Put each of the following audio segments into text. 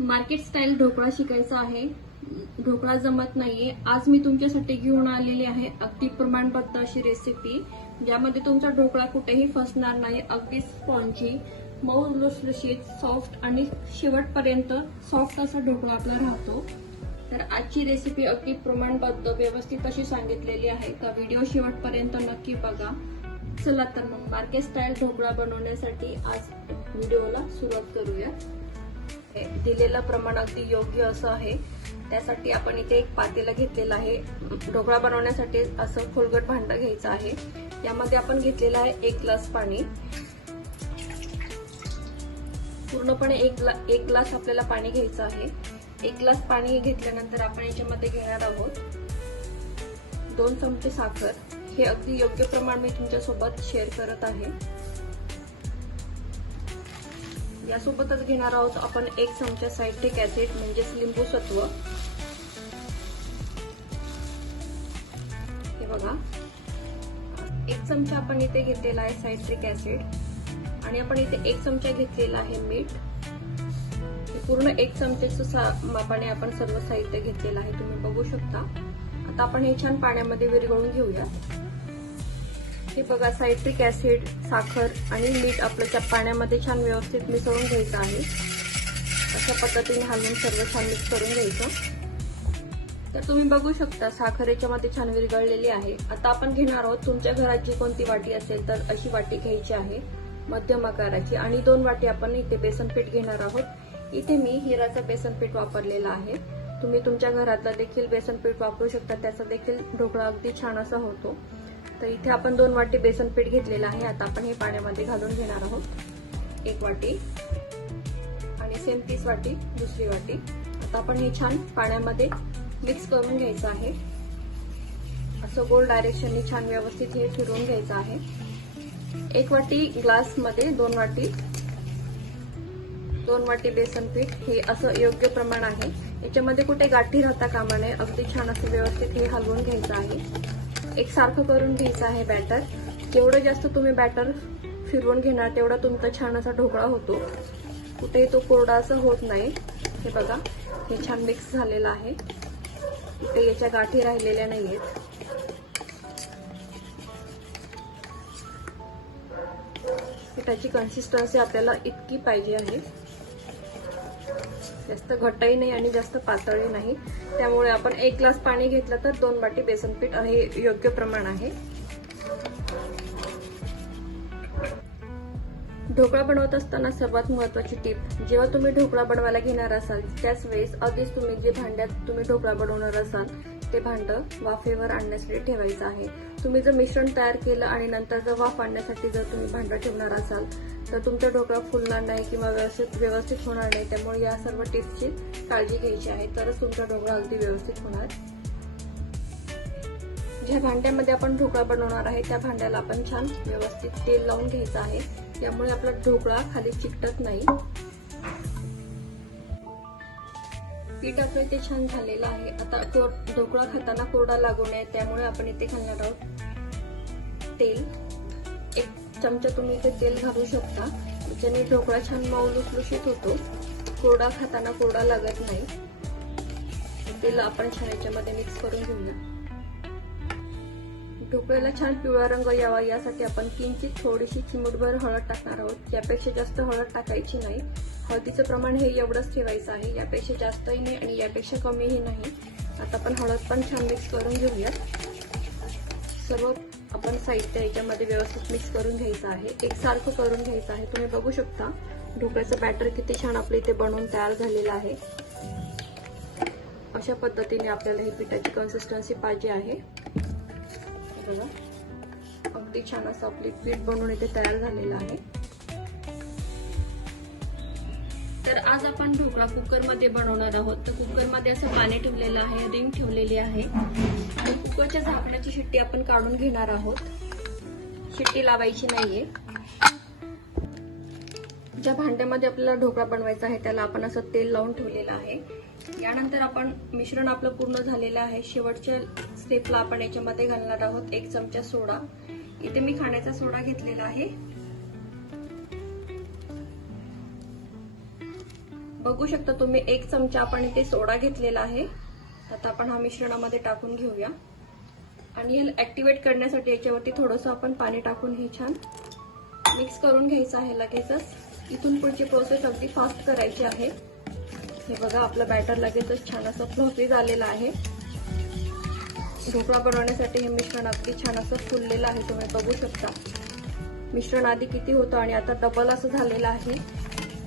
Market style dhokla शिकायचा आहे. ढोकळा जमत नाहीये. आज मी तुमच्यासाठी घेऊन आलेली आहे अगदी प्रमाणबद्ध अशी रेसिपी, ज्यामध्ये तुमचा ढोकळा कुठेही फसणार नाही. अगदी स्पॉन्जी, मऊ लुसलुशीत, सॉफ्ट आणि शेवटपर्यंत सॉफ्ट असा ढोकळा आपला राहतो. तर आजची रेसिपी अगदी प्रमाणबद्ध व्यवस्थित अशी सांगितलेली आहे, तर व्हिडिओ शेवटपर्यंत नक्की बघा. चला तर मग मार्केट स्टाईल ढोकळा बनवण्यासाठी आज व्हिडिओला सुरुवात करूया. दिलेलं प्रमाण अगदी योग्य असं आहे. त्यासाठी आपण इथे एक पातेलं घेतलेलं आहे. ढोकळा बनवण्यासाठी असं खोलगट भांडं घ्यायचं आहे. यामध्ये आपण घेतलेलं आहे 1 ग्लास पाणी. पूर्णपणे एक ग्लास आपल्याला पाणी घ्यायचं आहे. 1 ग्लास पाणी घेतल्यानंतर आपण याच्यामध्ये घेणार आहोत 2 चमचे साखर. हे अगदी योग्य प्रमाण मी तुमच्यासोबत शेअर करत आहे. यासोबतच घेणार आहोत आपण 1 चमचा सायट्रिक ऍसिड म्हणजेच लिंबू सत्व. हे बघा, 1 चमचा आपण इथे घेतलेला आहे सायट्रिक ऍसिड आणि आपण इथे 1 चमचा घेतलेला आहे मीठ. पूर्ण 1 चमच्याचं मापाने आपण सर्व साहित्य घेतलेलं आहे, तुम्ही बघू शकता. आता आपण हे छान पाण्यामध्ये विरघळून घेऊया. हे बघा, सायट्रिक ऍसिड, साखर आणि मीठ आपलं त्या पाण्यामध्ये छान व्यवस्थित मिसळून घ्यायचं आहे. अशा पद्धतीने हलवून सर्व छान मिक्स करून घ्यायचं. तर तुम्ही बघू शकता साखर याच्यामध्ये छान विरघळलेली आहे. आता आपण घेणार आहोत, तुमच्या घरात जी कोणती वाटी असेल तर अशी वाटी घ्यायची आहे मध्यम आकाराची, आणि 2 वाटी आपण इथे बेसन पीठ घेणार आहोत. इथे मी हिराचं बेसन पीठ वापरलेलं आहे. तुम्ही तुमच्या घरातलं देखील बेसन पीठ वापरू शकता, त्याचा देखील ढोकळा अगदी छान असा होतो. तर इथे आपण 2 वाटी बेसन पीठ घेतलेलं आहे. आता आपण हे पाण्यामध्ये घालून घेणार आहोत 1 वाटी आणि सेम 30 वाटी दुसरी वाटी. आता आपण हे छान पाण्यामध्ये मिक्स करून घ्यायचं आहे. असं गोल डायरेक्शननी छान व्यवस्थित हे फिरवून घ्यायचं आहे. 1 वाटी ग्लास मध्ये 2 वाटी बेसन पीठ, हे असं योग्य प्रमाण आहे. याच्यामध्ये कुठे गाठी राहता कामा नये. अगदी छान असं व्यवस्थित हे हलवून घ्यायचं आहे. एकसारखं करून घ्यायचं आहे बॅटर. जेवढं जास्त तुम्ही बॅटर फिरवून घेणार तेवढा तुमचा छान असा ढोकळा होतो. कुठेही तो कोरडा असं होत नाही. हे बघा, हे छान मिक्स झालेलं आहे. इथे याच्या गाठी राहिलेल्या नाहीयेत. पिठाची कन्सिस्टन्सी आपल्याला इतकी पाहिजे आहे. जास्त घट्टही नाही आणि जास्त पातळही नाही. त्यामुळे आपण 1 ग्लास पाणी घेतलं तर 2 वाटी बेसन पीठ हे योग्य प्रमाण आहे. ढोकळा बनवत असताना सर्वात महत्त्वाची टीप, जेव्हा तुम्ही ढोकळा बनवायला घेणार असाल त्याच वेळेस आधीच तुम्ही जे भांड्यात तुम्ही ढोकळा बनवणार असाल ते भांडं वाफेवर आणण्यासाठी ठेवायचं आहे. तुम्ही जर मिश्रण तयार केलं आणि नंतर जर वाफ आणण्यासाठी जर तुम्ही भांडं ठेवणार असाल तर तुमचा ढोकळा फुलणार नाही किंवा व्यवस्थित होणार नाही. त्यामुळे या सर्व टिप्सची काळजी घ्यायची आहे, तरच तुमचा ढोकळा अगदी व्यवस्थित होणार. ज्या भांड्यामध्ये आपण ढोकळा बनवणार आहे त्या भांड्याला आपण छान व्यवस्थित तेल लावून घ्यायचं आहे. त्यामुळे आपला ढोकळा खाली चिकटत नाही. पीठ आपलं इथे छान झालेलं आहे. आता ढोकळा खाताना कोरडा लागू नये त्यामुळे आपण इथे घालणार आहोत तेल. 1 चमचा तुम्ही इथे तेल घालू शकता. ज्याने ढोकळा छान मऊ लुसलुशीत होतो. कोरडा खाताना कोरडा लागत नाही. तेल आपण छान याच्यामध्ये मिक्स करून घेऊया. ढोकळ्याला छान पिवळा रंग यावा यासाठी आपण किंचित थोडीशी चिमूटभर हळद टाकणार आहोत. यापेक्षा जास्त हळद टाकायची नाही. हळदीचं प्रमाण हे एवढंच ठेवायचं आहे. यापेक्षा जास्तही नाही आणि यापेक्षा कमीही नाही. आता आपण हळद पण छान मिक्स करून घेऊया. सर्व आपण साहित्य याच्यामध्ये व्यवस्थित मिक्स करून घ्यायचं आहे. एकसारखं करून घ्यायचं आहे. तुम्ही बघू शकता ढोकळ्याचं बॅटर किती छान आपल्या इथे बनवून तयार झालेलं आहे. अशा पद्धतीने आपल्याला ही पिठाची कन्सिस्टन्सी पाहिजे आहे. बघा, अगदी छान असं आपले पीठ बनवून इथे तयार झालेलं आहे. तर आज आपण ढोकळा कुकरमध्ये बनवणार आहोत. तर कुकरमध्ये असं पाणी ठेवलेलं आहे, रिंग ठेवलेली आहे. कुकरच्या झाकणाची शिट्टी आपण काढून घेणार आहोत. शिट्टी लावायची नाहीये. ज्या भांड्यामध्ये आपल्याला ढोकळा बनवायचा आहे त्याला आपण असं तेल लावून ठेवलेलं आहे. यानंतर आपण मिश्रण आपलं पूर्ण झालेलं आहे. शेवटच्या स्टेपला आपण याच्यामध्ये घालणार आहोत 1 चमचा सोडा. इथे मी खाण्याचा सोडा घेतलेला आहे. बघू शकता तुम्ही 1 चमचा आपण इथे सोडा घेतलेला आहे. आता आपण हा मिश्रणामध्ये टाकून घेऊया आणि हे ऍक्टिव्हेट करण्यासाठी याच्यावरती थोडंसं आपण पाणी टाकून हे छान मिक्स करून घ्यायचं आहे. लगेचच इथून पुढची प्रोसेस अगदी फास्ट करायची आहे. हे बघा आपलं बॅटर लगेचच छान असं फ्लफी झालेलं आहे. ढोकळा बनवण्यासाठी हे मिश्रण अगदी छान असं फुललेलं आहे. तुम्ही बघू शकता मिश्रण आधी किती होतं आणि आता डबल असं झालेलं आहे.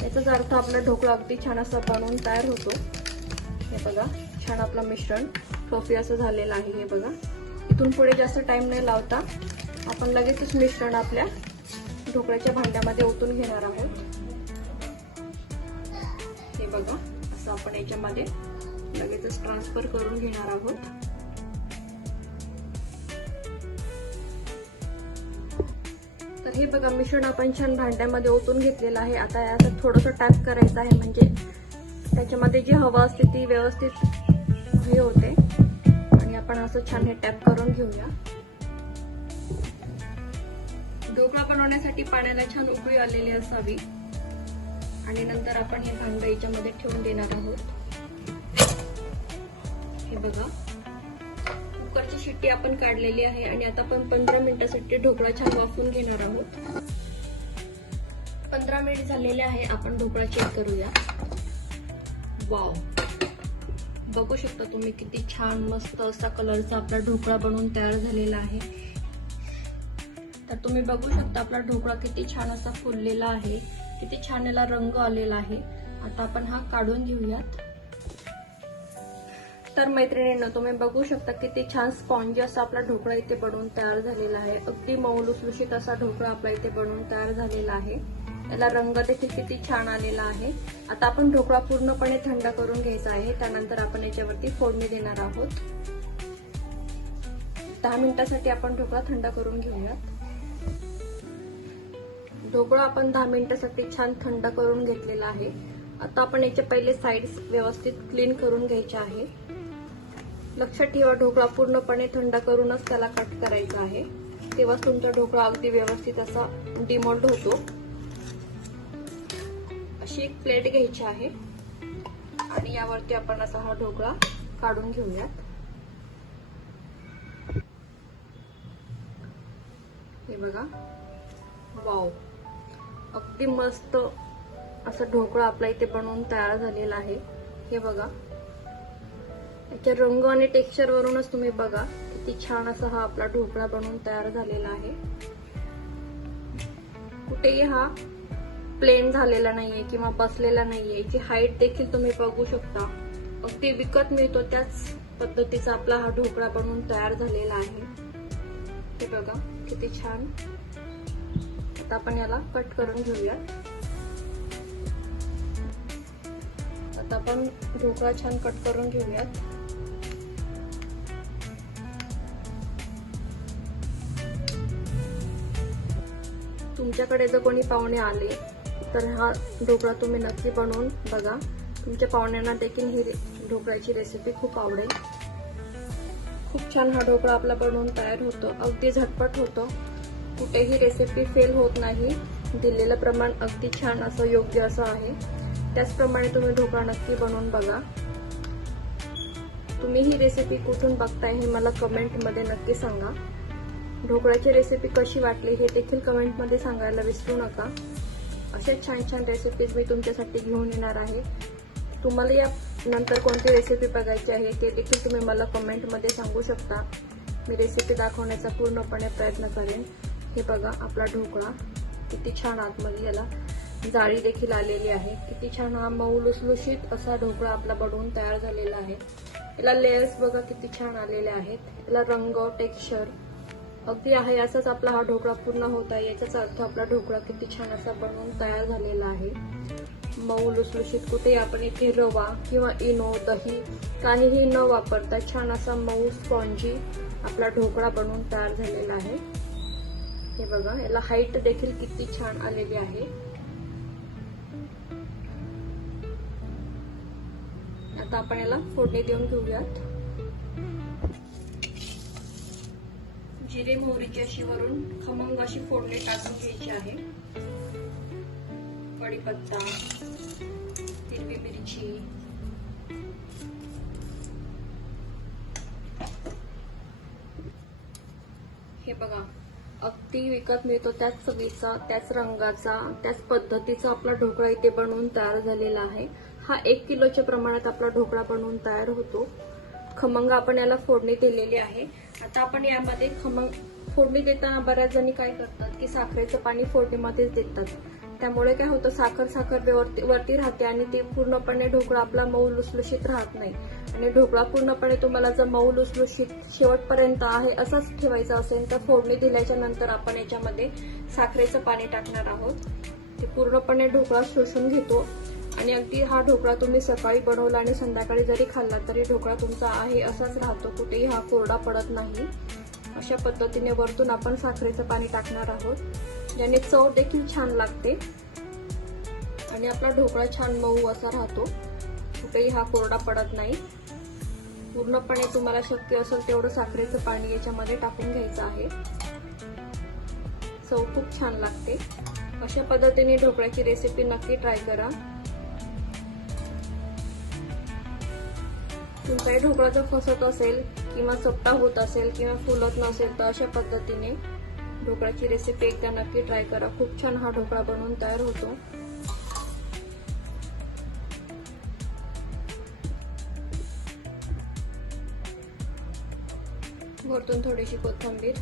याचाच अर्थ आपला ढोकळा अगदी छान असा बनवून तयार होतो. हे बघा छान आपलं मिश्रण फ्लफी असं झालेलं आहे. हे बघा इथून पुढे जास्त टाइम नाही लावता आपण लगेचच मिश्रण आपल्या ढोकळ्याच्या भांड्यामध्ये ओतून घेणार आहोत. हे बघा असं आपण याच्यामध्ये लगेचच ट्रान्सफर करून घेणार आहोत. तर हे बघा मिश्रण आपण छान भांड्यामध्ये ओतून घेतलेलं आहे. आता यात थोडंसं टॅप करायचं आहे म्हणजे त्याच्यामध्ये जी हवा असते ती व्यवस्थित हे होते आणि आपण असं छान हे टॅप करून घेऊया. ढोकळा बनवण्यासाठी पाण्याला छान उकळी आलेली असावी आणि नंतर आपण हे भांड याच्यामध्ये ठेवून देणार आहोत. हे बघा कुकरची शिट्टी आपण काढलेली आहे आणि आता आपण 15 मिनिटांसाठी ढोकळा छान वाफवून घेणार आहोत. 15 मिनिट झालेले आहे. आपण ढोकळा चेक करूया. वाव, बघू शकता तुम्ही किती छान मस्त असा कलरचा आपला ढोकळा बनवून तयार झालेला आहे. तर तुम्ही बघू शकता आपला ढोकळा किती छान असा फुललेला आहे, किती छान याला रंग आलेला आहे. आता आपण हा काढून घेऊयात. तर मैत्रिणींनो तुम्ही बघू शकता किती छान स्पॉन्जी असा आपला ढोकळा इथे बनवून तयार झालेला आहे. अगदी मऊ लुसलुशीत असा ढोकळा आपला इथे बनवून तयार झालेला आहे. याला रंग देखील किती छान आलेला आहे. आता आपण ढोकळा पूर्णपणे थंड करून घ्यायचा आहे. त्यानंतर आपण याच्यावरती फोडणी देणार आहोत. 10 मिनिटांसाठी आपण ढोकळा थंड करून घेऊयात. ढोकळा आपण 10 मिनिटांसाठी छान थंड करून घेतलेला आहे. आता आपण याचे पहिले साइड्स व्यवस्थित क्लीन करून घ्यायचे आहे. लक्षात ठेवा ढोकळा पूर्णपणे थंड करूनच त्याला कट करायचा आहे, तेव्हाच तुमचा ढोकळा अगदी व्यवस्थित असा डिमोल्ड होतो. अशी एक प्लेट घ्यायची आहे आणि यावरती आपण असा हा ढोकळा काढून घेऊयात. हे बघा वाव, अगदी मस्त असं ढोकळा आपला इथे बनवून तयार झालेला आहे. हे बघा याच्या रंग आणि टेक्स्चर वरूनच तुम्ही बघा किती छान असा हा आपला ढोकळा बनवून तयार झालेला आहे. कुठेही हा प्लेन झालेला नाहीये किंवा बसलेला नाहीये. याची हाईट देखील तुम्ही बघू शकता. अगदी विकत मिळतो त्याच पद्धतीचा आपला हा ढोकळा बनवून तयार झालेला आहे. हे बघा किती छान. आता आपण याला कट करून घेऊयात. आता आपण ढोकळा छान कट करून घेऊयात. तुमच्याकडे जर कोणी पाहुणे आले तर हा ढोकळा तुम्ही नक्की बनवून बघा. तुमच्या पाहुण्यांना देखील ही ढोकळ्याची रेसिपी खूप आवडेल. खूप छान हा ढोकळा आपला बनवून तयार होतो. अगदी झटपट होतो. कुठेही रेसिपी फेल होत नाही. दिलेलं प्रमाण अगदी छान असं योग्य असं आहे. त्याचप्रमाणे तुम्ही ढोकळा नक्की बनवून बघा. तुम्ही ही रेसिपी कुठून बघताय हे मला कमेंटमध्ये नक्की सांगा. ढोकळ्याची रेसिपी कशी वाटली हे देखील कमेंटमध्ये सांगायला विसरू नका. अशा छान छान रेसिपीज मी तुमच्यासाठी घेऊन येणार आहे. तुम्हाला या नंतर कोणती रेसिपी बघायची आहे ते देखील तुम्ही मला कमेंटमध्ये सांगू शकता. मी रेसिपी दाखवण्याचा पूर्णपणे प्रयत्न करेन. हे बघा आपला ढोकळा किती छान आतमध्ये याला जाळी देखील आलेली आहे. किती छान हा मऊ लुसलुशीत असा ढोकळा आपला बनवून तयार झालेला आहे. याला लेयर्स बघा किती छान आलेले आहेत. याला रंग टेक्स्चर अगदी आहे. असाच आपला हा ढोकळा पूर्ण होत आहे. याचाच अर्थ आपला ढोकळा किती छान असा बनवून तयार झालेला आहे. मऊ लुसलुशीत. कुठे आपण इथे रवा किंवा इनो दही काहीही न वापरता छान असा मऊ स्पॉन्जी आपला ढोकळा बनवून तयार झालेला आहे. हे बघा याला हाईट देखील किती छान आलेली आहे. आता आपण याला फोडणी देऊन घेऊयात. जिरे मोहरीची अशी वरून खमंग अशी फोडणी टाकून घ्यायची आहे. कढीपत्ता, हिरवी मिरची, हे बघा अगदी विकत मिळतो त्याच चवीचा, त्याच रंगाचा, त्याच पद्धतीचा आपला ढोकळा इथे बनवून तयार झालेला आहे. हा 1 किलोच्या प्रमाणात आपला ढोकळा बनवून तयार होतो. खमंग आपण याला फोडणी दिलेली आहे. आता आपण यामध्ये फोडणी देताना बऱ्याच जणी काय करतात की साखरेचं पाणी फोडणीमध्येच देतात. त्यामुळे काय होतं, साखर वरती राहते आणि ते पूर्णपणे ढोकळा आपला मऊ लुसलुशीत राहत नाही. आणि ढोकळा पूर्णपणे तुम्हाला जर मऊ लुसलुशीत शेवटपर्यंत आहे असाच ठेवायचा असेल तर फोडणी दिल्याच्या नंतर आपण याच्यामध्ये साखरेचं पाणी टाकणार आहोत. ते पूर्णपणे ढोकळा शोषून घेतो आणि अगदी हा ढोकळा तुम्ही सकाळी बनवला आणि संध्याकाळी जरी खाल्ला तरी ढोकळा तुमचा आहे असाच राहतो, कुठेही हा कोरडा पडत नाही. अशा पद्धतीने वरतून आपण साखरेचं पाणी टाकणार आहोत, ज्याने चव देखील छान लागते आणि आपला ढोकळा छान मऊ असा राहतो, कुठेही हा कोरडा पडत नाही. पूर्णपणे तुम्हाला शक्य असेल तेवढं साखरेचं पाणी याच्यामध्ये टाकून घ्यायचं आहे. चव खूप छान लागते. अशा पद्धतीने ढोकळ्याची रेसिपी नक्की ट्राय करा. तुमचाही ढोकळा जर फसत असेल किंवा चपटा होत असेल किंवा फुलत नसेल तर अशा पद्धतीने ढोकळ्याची रेसिपी एकदा नक्की ट्राय करा. खूप छान हा ढोकळा बनवून तयार होतो. वरतून थोडीशी कोथिंबीर.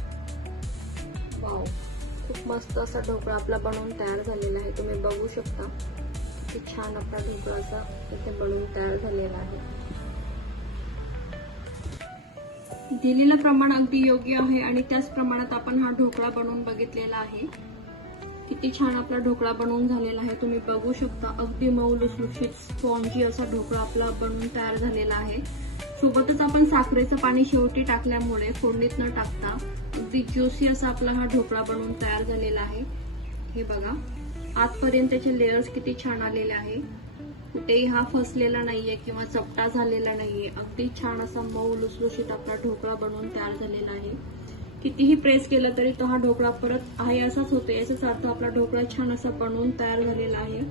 वाव, खूप मस्त असा ढोकळा आपला बनवून तयार झालेला आहे. तुम्ही बघू शकता किती छान आपला ढोकळा असा इथे बनवून तयार झालेला आहे. दिलेलं प्रमाण अगदी योग्य आहे आणि त्याच प्रमाणात आपण हा ढोकळा बनवून बघितलेला आहे. किती छान आपला ढोकळा बनवून झालेला आहे. तुम्ही बघू शकता अगदी मऊ लुसलुशीत स्पॉन्जी असा ढोकळा आपला बनवून तयार झालेला आहे. सोबतच आपण साखरेचं पाणी शेवटी टाकल्यामुळे फोडणीत न टाकता अगदी ज्युसी असा आपला हा ढोकळा बनवून तयार झालेला आहे. हे बघा आतपर्यंत त्याचे लेयर्स किती छान आलेले आहे. कुठेही हा फसलेला नाहीये किंवा चपटा झालेला नाहीये. अगदी छान असा मऊ लुसलुशीत आपला ढोकळा बनवून तयार झालेला आहे. कितीही प्रेस केलं तरी तो हा ढोकळा परत आहे असाच होतो. याचाच अर्थ आपला ढोकळा छान असा बनवून तयार झालेला आहे.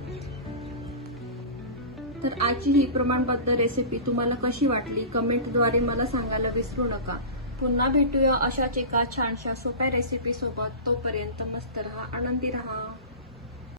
तर आजची ही प्रमाणबद्ध रेसिपी तुम्हाला कशी वाटली कमेंटद्वारे मला सांगायला विसरू नका. पुन्हा भेटूया अशाच एका छानशा सोप्या रेसिपी सोबत. तोपर्यंत मस्त रहा, आनंदी रहा.